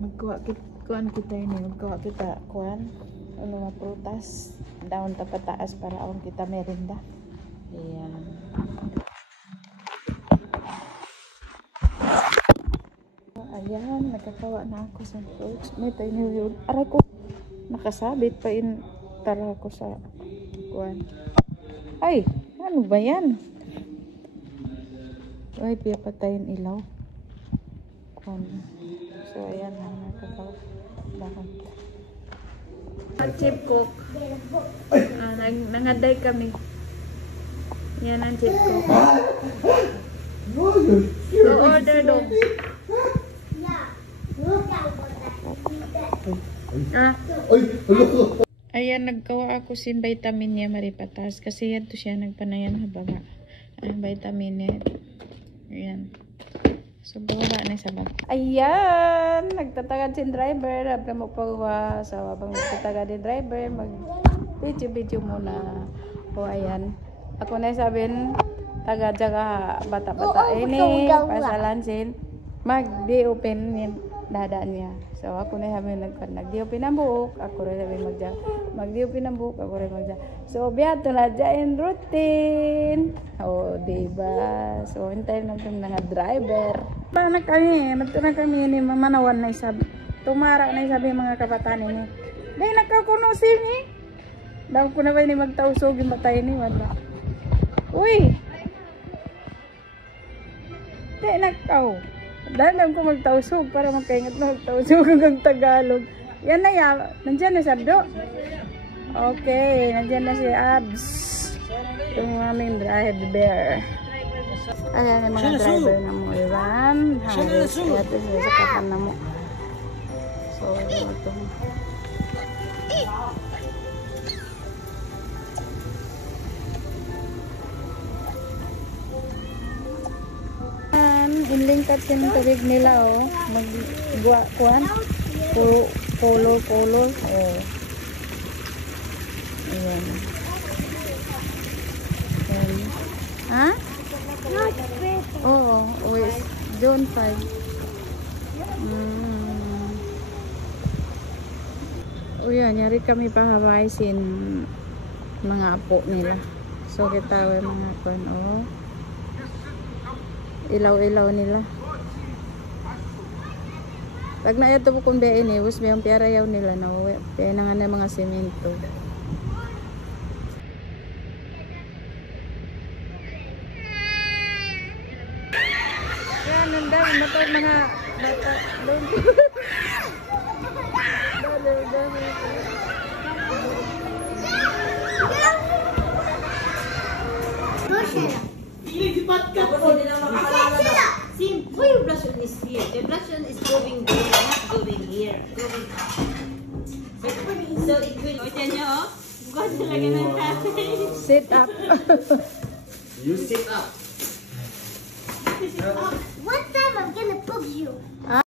Kuan kita ini, magkuha kita kuan. Ano mga prutas. Daon ta pataas para awang kita merinda. Ayan. Ayan, nagkakawa na ako sa fruits. May tayo niliyod. Aray ko, nakasabit pa in tara ko sa kuan. Ay, ano ba yan? Ay, piyapatayin ilaw. Kuan. So, ayan, nagkakawa. Bakit? Chip cook. Nangaday kami. Yan ang chip cook. So, order dong. Ayan, nagkawa ako sin vitamin niya maripatas. Kasi yan to siya nagpanayan hababa. Ang vitamin niya. Ayan. So, bawa na sa bag. Ayan! Nagtatagad si driver. Habang mo pagawa. So, habang nagtatagad si driver, mag-video muna. O, ayan. Ako na sabihin, tagad jaga bata-bata ini, pasalansin, mag-di-open yung dada niya. So, ako na sabihin, nag-di-open ang buhok. Ako rin sabihin, mag-di-open ang buhok. Ako rin magja. So, biya ito na dyan routine. O, diba? So, hintayin natin ng driver. Paano kami? Nagtuna kami ni mamanawan na isabi. Tumara na isabi mga kabataan ini. Dahil nagkakunosin ni. Dahil ko na ba ini magtausog yung batay ni. Wala. Uy! Dahil nagkaw. Dahil lang ko magtausog para magkaingat na magtausog hanggang Tagalog. Yan na yan. Nandiyan na sabdo. Okay. Nandiyan na si Abs. Yung aming driver. Ayan yung mga driver na mo. Iwan. Halos. Kaya ito siya sa kapan na mo. So, ito. Inlingkat yung tawig nila, oh. Mag-guan. Color. Oh. Ayan. Ayan. Ha? Oo. June 5. O yan, yari kami pahawasin mga apo nila. So, kita mga kuan, oh. Ilaw-ilaw nila. Pag na ito po kung biya iniwas, may piarayaw nila na uwi. Kaya na nga na mga semento. Kaya nanda, matod mga bata. Doon. See, why your blush on is here? The blush on is going there, not going here. So it will. Sit up. You sit up. What?